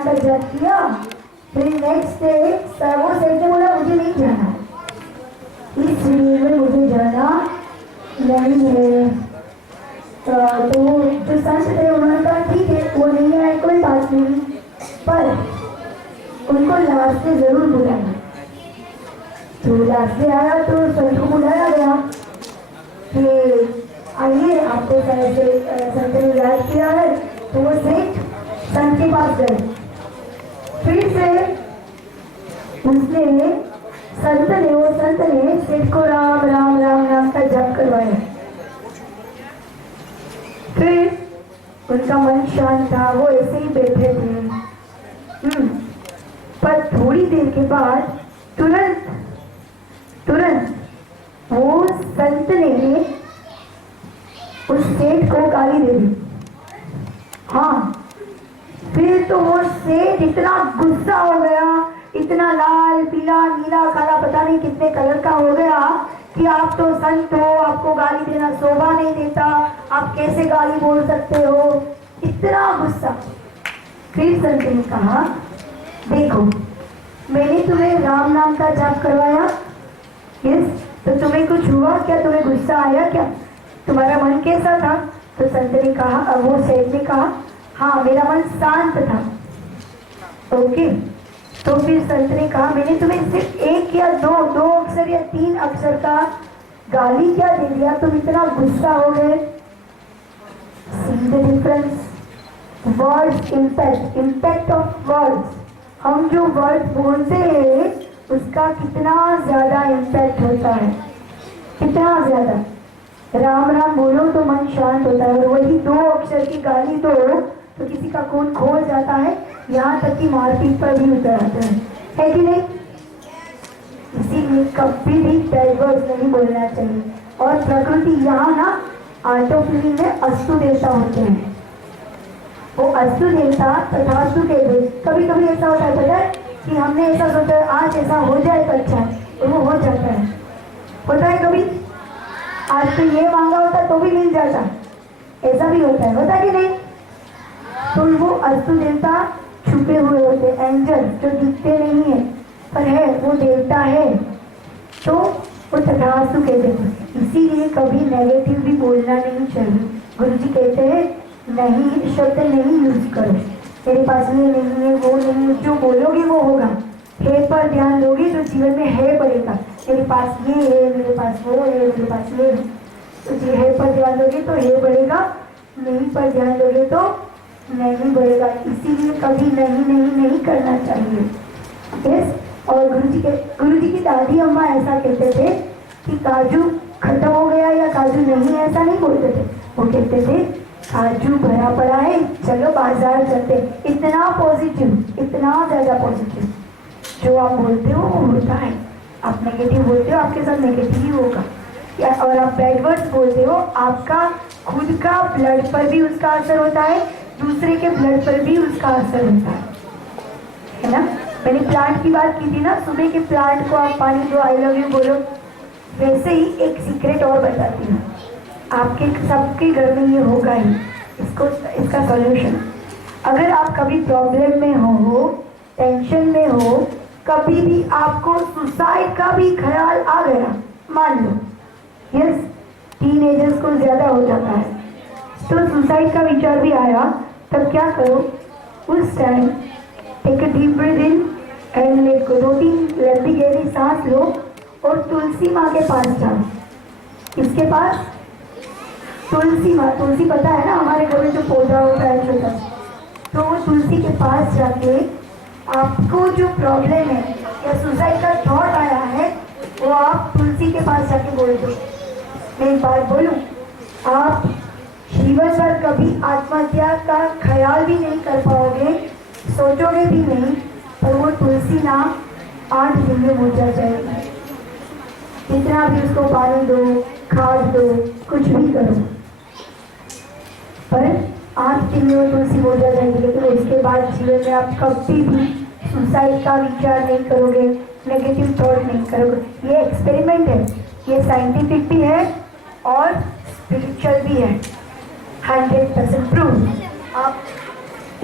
नाम का जप किया। फिर नेक्स्ट डे वो सेठ ने बोला मुझे नहीं जाना, इस शरीर में मुझे जाना नहीं है। तो जो संत थे उन्होंने कहा ठीक है वो नहीं आए कोई बात नहीं, पर उनको लास्ट में जरूर बुलाना। तो लास्ट में आया तो संत को बुलाया गया कि आइए आपको संत ने याद किया है। तो वो सेठ संत के पास गए। फिर से उसने संत ने सेठ को राम राम राम राम का जप करवाया। फिर उनका मन शांत था, वो ऐसे ही बैठे थे। पर थोड़ी देर के बाद तुरंत वो संत ने उस सेठ को गाली दे दी। हाँ, फिर तो वो सेठ इतना गुस्सा हो गया, इतना लाल पीला नीला काला पता नहीं कितने कलर का हो गया कि आप तो संत हो, आपको गाली देना शोभा नहीं देता, आप कैसे गाली बोल सकते हो, इतना गुस्सा। फिर संत ने कहा देखो मैंने तुम्हें राम नाम का जाप करवाया, यस, तो तुम्हें कुछ हुआ क्या, तुम्हें गुस्सा आया क्या, तुम्हारा मन कैसा था? तो संत ने कहा, वो सेठ ने कहा हाँ मेरा मन शांत था। ओके, तो फिर संत ने कहा मैंने तुम्हें सिर्फ एक या दो अक्षर या 3 अक्षर का गाली क्या दे दिया, तुम इतना गुस्सा हो गए। See the difference, words impact of words. हम जो वर्ड्स बोलते हैं उसका कितना ज्यादा इम्पैक्ट होता है, कितना ज्यादा। राम राम बोलो तो मन शांत होता है, और वही 2 अक्षर की गाली दो तो किसी का खून खोल जाता है, यहाँ तक कि मारपीट पर भी उतर आता है कि नहीं? इसीलिए कभी भी बैड वर्ड्स नहीं बोलना चाहिए। और प्रकृति यहाँ ना आटोफिली में अस्तु देवता होते हैं, वो अस्तु देवता तथास्तु के दे। कभी कभी ऐसा होता है पता है कि हमने ऐसा सोचा आज ऐसा हो जाए तो अच्छा है, और वो हो जाता है। होता है कभी आज तो ये मांगा होता तो भी मिल जाता, ऐसा भी होता है कि नहीं? तो वो अस्तु देवता छुपे हुए होते, एंजल जो दिखते नहीं है पर है, वो देवता है, तो वो तथास्तु कहते हैं। इसीलिए कभी नेगेटिव भी बोलना नहीं चाहिए। गुरु जी कहते हैं नहीं शब्द नहीं यूज करो, मेरे पास ये नहीं है वो नहीं है, जो बोलोगे वो होगा। है पर ध्यान दोगे तो जीवन में है बढ़ेगा, मेरे पास ये है, मेरे पास वो है, मेरे पास ये है, तो जी है पर ध्यान दोगे तो है बढ़ेगा, नहीं पर ध्यान दोगे तो नहीं बढ़ेगा। इसीलिए कभी नहीं करना चाहिए। यस, और गुरु जी की दादी अम्मा ऐसा कहते थे कि काजू खत्म हो गया या काजू नहीं, ऐसा नहीं बोलते थे, वो कहते थे काजू भरा पड़ा है चलो बाजार चलते। इतना पॉजिटिव, इतना ज्यादा पॉजिटिव। जो आप बोलते हो वो होता है, आप नेगेटिव बोलते हो आपके साथ नेगेटिव ही होगा, और आप बैड वर्ड्स बोलते हो आपका खुद का ब्लड पर भी उसका असर होता है, दूसरे के ब्लड पर भी उसका असर होता है ना? मैंने प्लांट की बात की थी ना, सुबह के प्लांट को आप पानी दो, आई लव यू बोलो। वैसे ही एक सीक्रेट और बताती हूँ, आपके सबके घर में ये होगा ही, इसका सॉल्यूशन। अगर आप कभी प्रॉब्लम में हो, टेंशन में हो, कभी भी आपको सुसाइड का भी ख्याल आ गया, मान लो यस, टीनेजर्स को ज्यादा हो जाता है, तो सुसाइड का विचार भी आया, तब क्या करो? उस time take a deep breath in and let go. 2-3 लंबी गहरी सांस लो और तुलसी माँ के पास जाओ। किसके पास? तुलसी माँ। तुलसी पता है ना हमारे घर में जो पौधा होता है छोटा, तो वो तुलसी के पास जाके आपको जो प्रॉब्लम है या सुसाइड का थॉट आया है वो आप तुलसी के पास जाके बोल दो। मैं एक बात बोलूं, आप जीवन भर कभी आत्महत्या का ख्याल भी नहीं कर पाओगे, सोचोगे भी नहीं, पर वो तुलसी ना 8 दिन में मुरझा जाएगी। जितना भी उसको पानी दो, खाद दो, कुछ भी करो, पर 8 दिन में वो तुलसी मुरझा जाएगी। लेकिन इसके बाद जीवन में आप कभी भी सुसाइड का विचार नहीं करोगे, नेगेटिव थॉट नहीं करोगे। ये एक्सपेरिमेंट है, ये साइंटिफिक भी है और स्पिरिचुअल भी है, 100% प्रूव। आप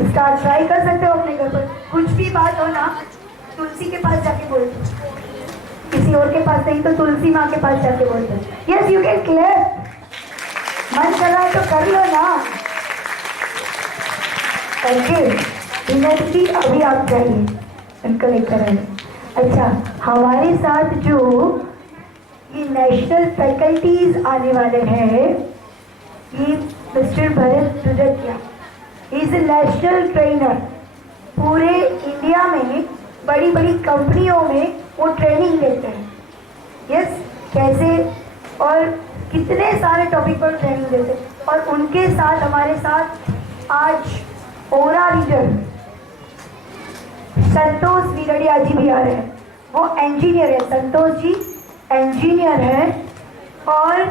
इसका ट्राई कर सकते हो अपने घर पर। बात हो ना, तुलसी के पास जाके बोल दो, किसी और के पास नहीं तो तुलसी माँ के पास जाके बोल दो। यस यू कैन क्लैप, मन कर रहा है तो कर लो ना। ओके, इनर्जी अभी आप जाइए, उनको लेकर आइए। अच्छा, हमारे साथ जो ये नेशनल फैकल्टीज आने वाले हैं, ये mister Bharat Dudakia, is a national trainer. पूरे इंडिया में बड़ी बड़ी कंपनियों में वो ट्रेनिंग देते हैं। यस, कैसे और कितने सारे टॉपिक पर ट्रेनिंग देते हैं। और उनके साथ हमारे साथ आज ओरा रीडर संतोष वीरड़िया जी भी आ रहे हैं। वो इंजीनियर है, संतोष जी इंजीनियर है और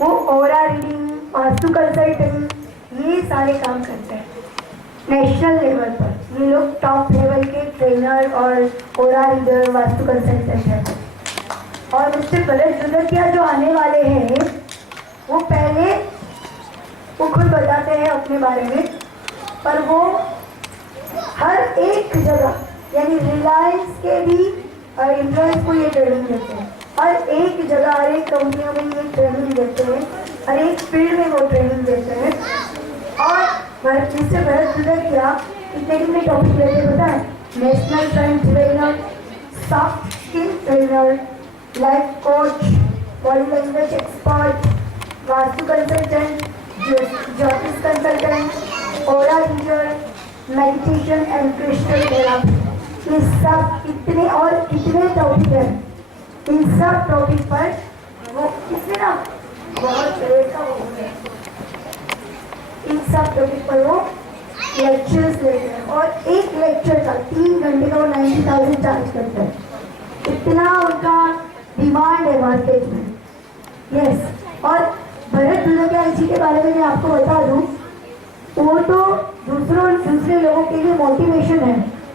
वो ओरा रीडिंग, वास्तु कंसल्टिंग, ये सारे काम करते हैं नेशनल लेवल पर। ये लोग टॉप लेवल के ट्रेनर और ओरा रीडर, वास्तु कंसल्टेंट हैं। और मिस्टर भरत दुदकिया जो आने वाले हैं, वो पहले वो खुद बताते हैं अपने बारे में, पर वो हर एक जगह, यानी रिलायंस के भी एम्प्लॉयज को ये ट्रेनिंग देते हैं। हर एक जगह, हर एक कंपनियों में ये ट्रेनिंग देते हैं, हर एक फील्ड में वो ट्रेनिंग देते हैं। और मिस्टर भरत दुदकिया कितने कितने टॉपिक लेते हैं पता है? National friend trainer, soft skill trainer, life coach, body language expert, vastu consultant, jyotish consultant, aura teacher, meditation and crystal therapy. ये सब कितने और कितने टॉपिक हैं, इन सब टॉपिक पर वो इसमें ना बहुत देर का हो गया, इन सब टॉपिक पर वो लेक्चर्स लेते हैं। और एक लेक्चर का 3 घंटे का वो 90,000 चार्ज करते हैं। इतना उनका डिमांड है मार्केट में। यस, और भरत दुदकिया जी के बारे में मैं आपको बता दूं, वो तो दूसरे लोगों के लिए मोटिवेशन है,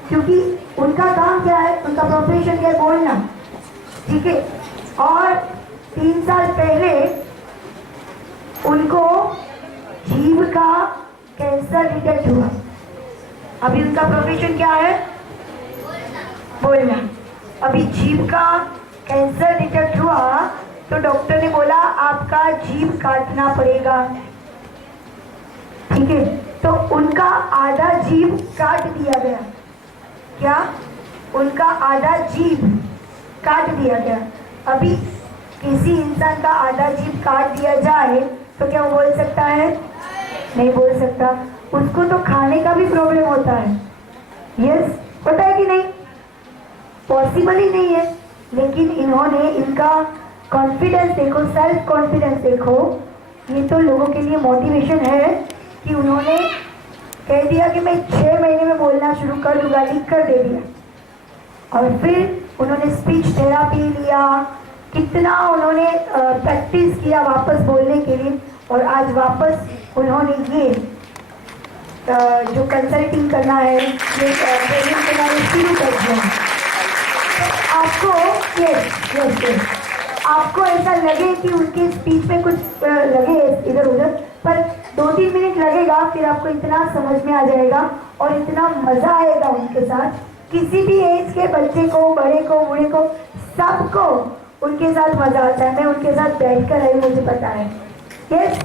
क्योंकि उनका काम क्या है, उनका प्रोफेशन क्या है, बोलना। ठीक है, और 3 साल पहले उनको जीभ का कैंसर डिटेक्ट हुआ। अभी उनका प्रोफेशन क्या है, बोलना। अभी जीभ का कैंसर डिटेक्ट हुआ तो डॉक्टर ने बोला आपका जीभ काटना पड़ेगा। ठीक है, तो उनका आधा जीभ काट दिया गया। क्या? उनका आधा जीभ काट दिया गया। अभी किसी इंसान का आधा जीभ काट दिया जाए तो क्या वो बोल सकता है? नहीं बोल सकता। उसको तो खाने का भी प्रॉब्लम होता है। यस, होता है कि नहीं? पॉसिबल ही नहीं है। लेकिन इन्होंने, इनका कॉन्फिडेंस देखो, सेल्फ कॉन्फिडेंस देखो, ये तो लोगों के लिए मोटिवेशन है कि उन्होंने कह दिया कि मैं 6 महीने में बोलना शुरू कर दूंगा, लिख कर दे दिया। और फिर उन्होंने स्पीच थेरापी लिया, कितना उन्होंने प्रैक्टिस किया वापस बोलने के लिए, और आज वापस उन्होंने ये जो कंसल्टिंग करना है, ये ट्रेनिंग करना है, शुरू कर दिया। तो आपको यस आपको ऐसा लगे कि उनके स्पीच में कुछ लगे इधर उधर, पर 2-3 मिनट लगेगा, फिर आपको इतना समझ में आ जाएगा और इतना मज़ा आएगा उनके साथ। किसी भी एज के बच्चे को, बड़े को, बूढ़े को, सबको उनके साथ मज़ा आता है। मैं उनके साथ बैठ कर आई, मुझे पता है। यस।